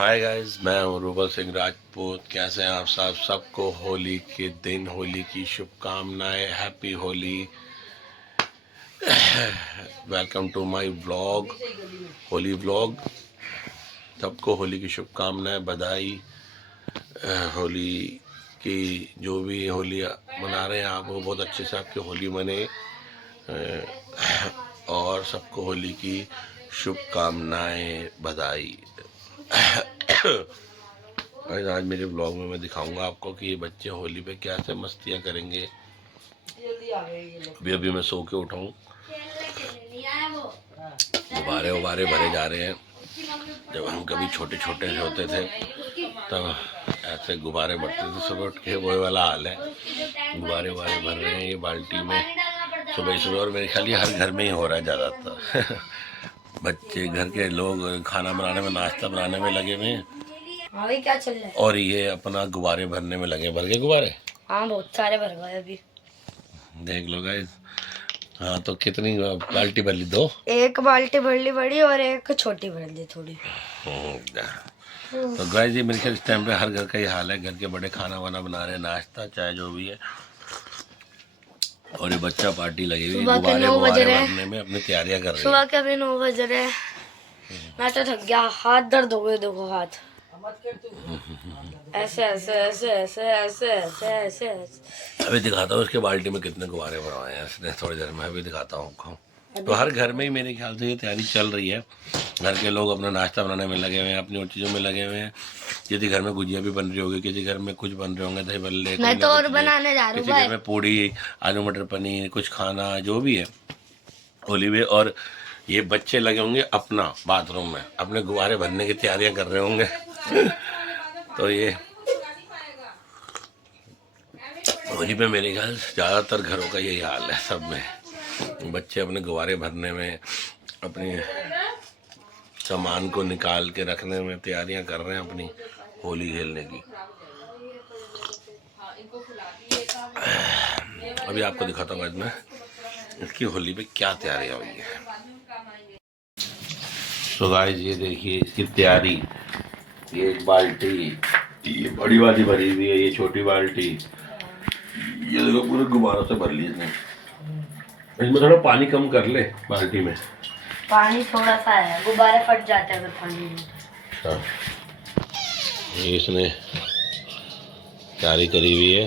Hi guys, मैं हूं rouble Singh Rajput. कैसे हैं आप सब? सबको होली के दिन होली की शुभकामनाएं। Happy Holi. Welcome to my vlog, Holi vlog. सबको होली की शुभकामनाएं, बधाई। होली की जो भी होली मना रहे हैं आप, वो बहुत अच्छे से आपकी होली मने। और सबको होली की शुभकामनाएं, बधाई। आज मेरे ब्लॉग में मैं दिखाऊंगा आपको कि ये बच्चे होली पे क्या से मस्तियाँ करेंगे। अभी अभी मैं सो के उठा हूँ। गुब्बारे उबारे भरे जा रहे हैं। जब हम कभी छोटे छोटे से होते थे तब ऐसे गुब्बारे भरते थे सुबह उठ के। वही वाला हाल है, गुब्बारे उबारे भर रहे हैं ये बाल्टी में सुबह सुबह। और मेरे ख्याल ये हर घर में ही हो रहा है ज़्यादातर। बच्चे, घर के लोग खाना बनाने में, नाश्ता बनाने में लगे हुए हैं। क्या चल रहा है? और ये अपना गुब्बारे भरने में लगे। भर गए गुब्बारे? हाँ, बहुत सारे भर गए अभी। देख लो गाइस। हाँ, तो कितनी बाल्टी भर ली? दो? एक बाल्टी भर ली बड़ी और एक छोटी भर ली थोड़ी। तो गाइस ये मेरे ख्याल इस टाइम पे हर घर का ये हाल है। घर के बड़े खाना वाना बना रहे हैं, नाश्ता चाहे जो भी है। और ये बच्चा पार्टी लगी हुई गुब्बारे भरने में, अपनी तैयारियां कर रही है। सुबह के अभी 9 बज रहे हैं। मैं तो थक गया, हाथ दर्द हो गए। देखो हाथ ऐसे ऐसे ऐसे ऐसे ऐसे ऐसे ऐसे ऐसे। अभी दिखाता हूँ इसके बाल्टी में कितने गुब्बारे भरवाए हैं इसने। थोड़ी देर में अभी दिखाता हूँ आपको। तो हर घर में ही मेरे ख्याल से ये तैयारी चल रही है। घर के लोग अपना नाश्ता बनाने में लगे हुए हैं, अपनी और चीज़ों में लगे हुए हैं। किसी घर में गुजिया भी बन रही होगी, किसी घर में कुछ बन रहे होंगे, दही बल्ले, मैं तो और बनाने जा रहा हूँ। किसी घर में पूड़ी, आलू मटर पनीर, कुछ खाना जो भी है होली में। और ये बच्चे लगे होंगे अपना बाथरूम में अपने गुब्बारे भरने की तैयारियां कर रहे होंगे। तो ये होली पे मेरे ख्याल ज़्यादातर घरों का यही हाल है। सब में बच्चे अपने गुब्बारे भरने में, अपने सामान को निकाल के रखने में तैयारियां कर रहे हैं अपनी होली खेलने की। अभी आपको दिखाता हूँ आज मैं इसकी होली पे क्या तैयारियां हुई है। तो गाइस ये देखिए इसकी तैयारी। ये एक बाल्टी, ये बड़ी वाली भरी हुई है, ये छोटी बाल्टी। ये देखो पूरे गुब्बारों से भर ली इसने। इसमें थोड़ा पानी कम कर ले बाल्टी में। पानी थोड़ा सा है, गुब्बारे फट जाते हैं अगर पानी में। हाँ, ये इसने तैयारी करी हुई है।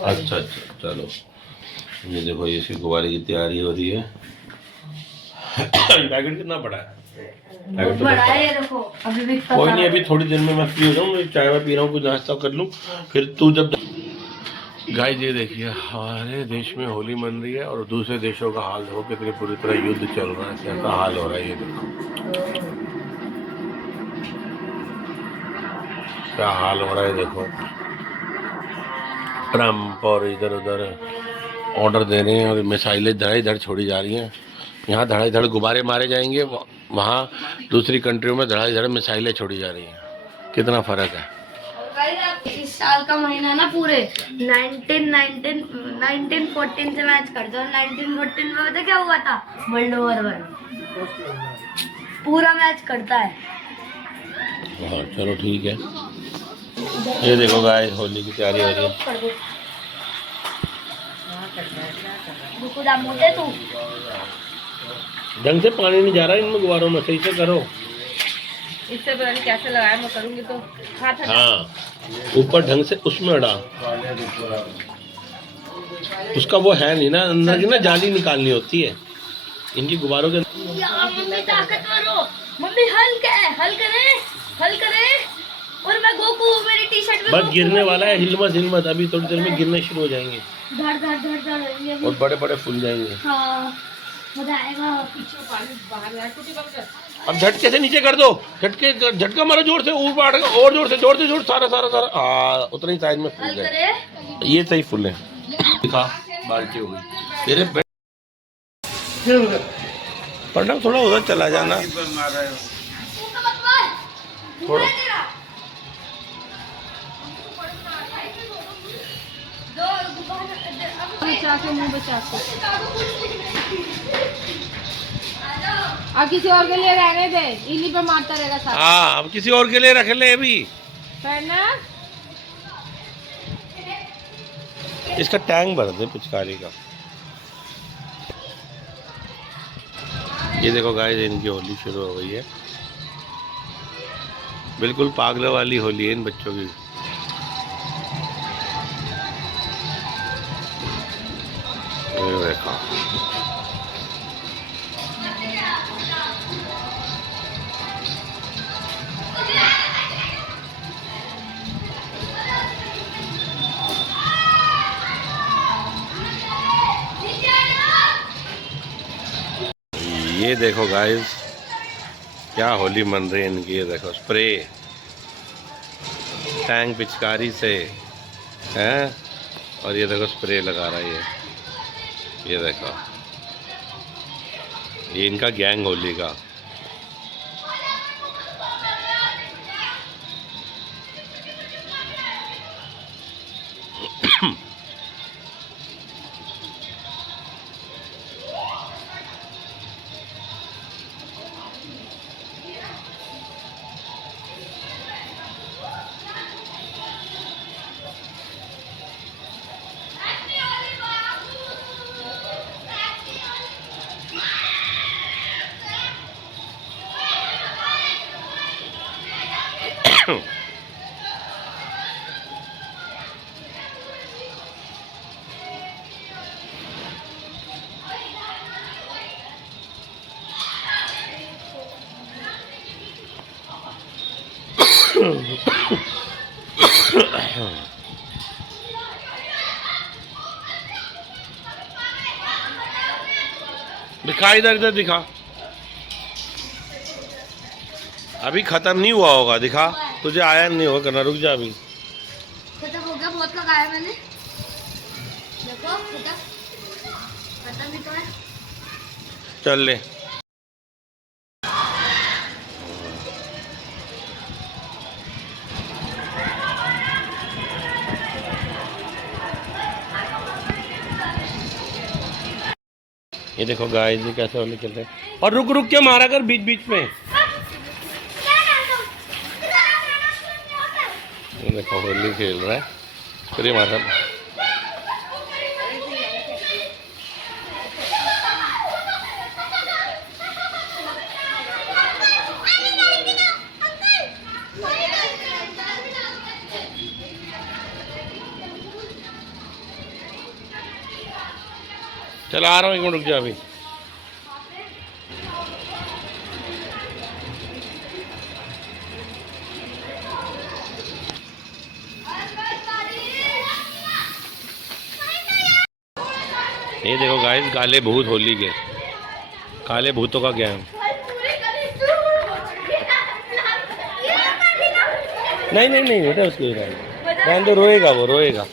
अच्छा अच्छा, चलो ये देखो ये इसकी गुब्बारे की तैयारी हो रही है। पैकेट कितना बड़ा है? तो बड़ा है ये देखो। अभी भी कोई नहीं, अभी थोड़ी देर में मैं फ्री हो जाऊँ, चाय वाय पी रहा हूँ, कुछ नाश्ता कर लूँ, फिर तू जब। गाइस ये देखिए हमारे देश में होली मन रही है और दूसरे देशों का हाल देखो, कितनी पूरी तरह युद्ध चल रहा है, कैसा हाल हो रहा है। ये देखो क्या हाल हो रहा है। देखो ट्रम्प और इधर उधर ऑर्डर दे रहे हैं और मिसाइलें धड़ाधड़ छोड़ी जा रही हैं। यहाँ धड़ाधड़ गुब्बारे मारे जाएंगे, वहाँ दूसरी कंट्रियों में धड़ाधड़ मिसाइलें छोड़ी जा रही हैं। कितना फर्क है। इस साल का महीना ना पूरे 1914 से मैच करते हैं। 1914 में पता क्या हुआ था? वर्ल्ड वॉर 1 पूरा मैच करता है। हाँ चलो ठीक है। ये देखो गाइस होली की तैयारी हो रही है। ढंग से पानी नहीं जा रहा है इनमें गुब्बारों में, सही से करो। इससे पता नहीं कैसे लगाया, मैं करूंगी तो हाथ। हाँ ऊपर ढंग से उसमें अड़ा। उसका वो है नहीं ना, अंदर की ना जाली निकालनी होती है इनकी गुब्बारों के। मम्मी ताकतवर हो, मम्मी हल करे। और मैं गोकू, मेरी टी-शर्ट में बस गिरने वाला है, हिल मत। अभी थोड़ी देर में गिरने शुरू हो जाएंगे। धड़ और बड़े बड़े फूल जाएंगे। हाँ, मजा आएगा। अब झटके से नीचे कर दो, झटका मारो जोर से, ऊपर और जोर से सारा उतना ही साइज में फूल जाए। ये सही फूल है। दिखा बाल्टी हो गई तेरे पढ़ना। थोड़ा उधर चला जाना थोड़ा। बचा के मुंह बचा के। अब किसी और के लिए रहने दे, इन्हीं पे मारता रहेगा सारा। हाँ अब किसी और के लिए रख ले अभी। फैनस इसका टैंक भर दे पिचकारी का। ये देखो गाइस, इनकी होली शुरू हो गई है। बिल्कुल पागलों वाली होली है इन बच्चों की। ये देखो ये देखो गाइस, क्या होली मन रही है इनकी। ये देखो स्प्रे टैंक पिचकारी से हैं, और ये देखो स्प्रे लगा रहा है ये देखो, ये इनका गैंग होली का। दिखा इधर, इधर दिखा। अभी खत्म नहीं हुआ होगा, दिखा। तुझे आया नहीं होगा करना, रुक जा अभी। खत्म हो गया, बहुत लगाया मैंने। देखो खत्म ही तो है। चल ले। ये देखो गाइस, ये कैसे होली खेल रहे हैं। और रुक रुक के मारा कर बीच बीच में। ये देखो होली खेल रहा है, स्प्रे मार रहा है। चल आ रहा हूँ, एक मिनट रुक जा अभी। ये देखो गाइस, काले भूत होली के, काले भूतों का गैंग। नहीं नहीं नहीं बेटा, उसको रहने दो, रोएगा वो, रोएगा।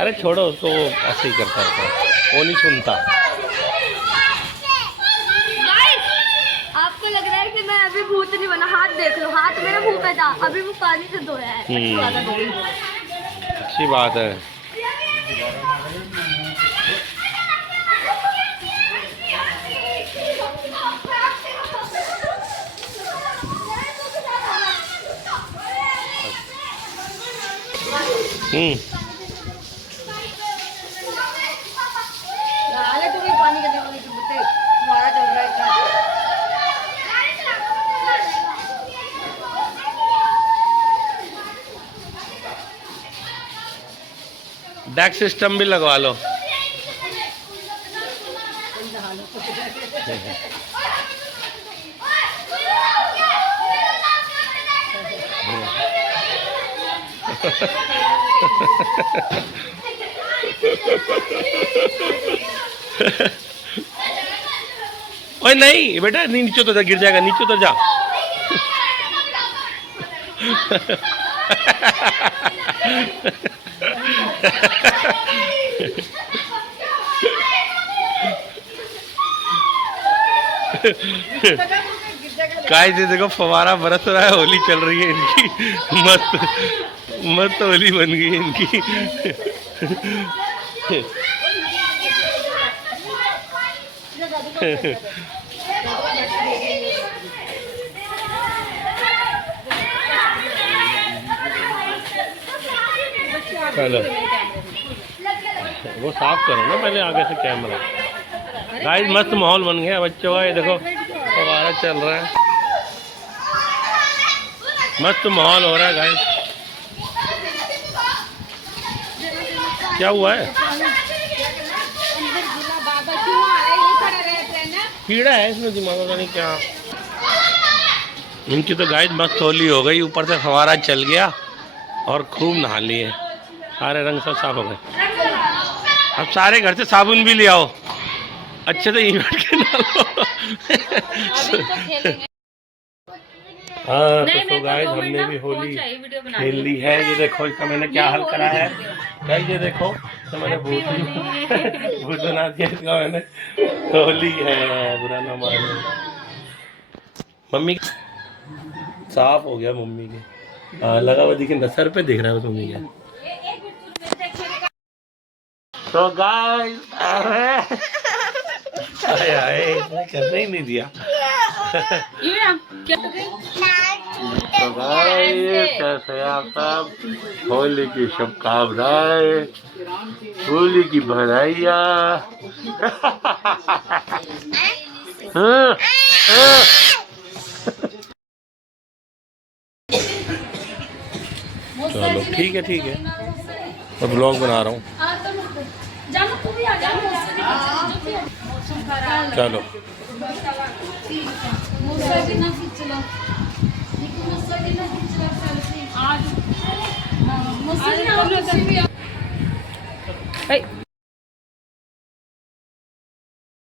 अरे छोड़ो उसको, वो ऐसे ही करता है, वो नहीं सुनता। आपको लग रहा है कि मैं अभी भूत नहीं बना? हाथ देख लो, हाथ मेरा मुंह पे था, अभी वो पानी से धोया है। अच्छी बात है। पानी का तुम्हारा चल रहा है। डैक सिस्टम भी लगवा लो। ओए नहीं बेटा, नीचे उतर जा, गिर जाएगा, नीचे उतर जा। गाइस ये देखो, फवारा बरस रहा है, होली चल रही है इनकी। मस्त मस्त होली बन गई इनकी। चलो वो साफ करो ना पहले आगे से कैमरा। गाइस मस्त माहौल बन गया बच्चों का। ये देखो फव्वारा चल रहा है, मस्त माहौल हो रहा है गाइस। क्या हुआ है? कीड़ा है इसमें, दिमाग पता नहीं क्या। इनकी तो गाइस मस्त होली हो गई, ऊपर से फव्वारा चल गया और खूब नहा लिए, सारे रंग सब साफ हो गए। अब सारे घर से साबुन भी ले आओ, अच्छे से इवेंट के ना लो। हाँ तो गाइस हमने भी होली खेल ली है। ये देखो इसका मैंने क्या हल करा है गाइस, ये देखो तो मैंने भूत बना दिया इसका मैंने। होली है, बुरा ना मानो। मम्मी साफ हो गया मम्मी के। हाँ लगा हुआ दिखे न, सर पे दिख रहा है मम्मी के। तो गाइस करने ही नहीं दिया। तो गाइस कैसे आप सब, होली की शुभकामनाएं, होली की बधाइयाँ। चलो ठीक है ठीक है, मैं ब्लॉग बना रहा हूँ। चलो आज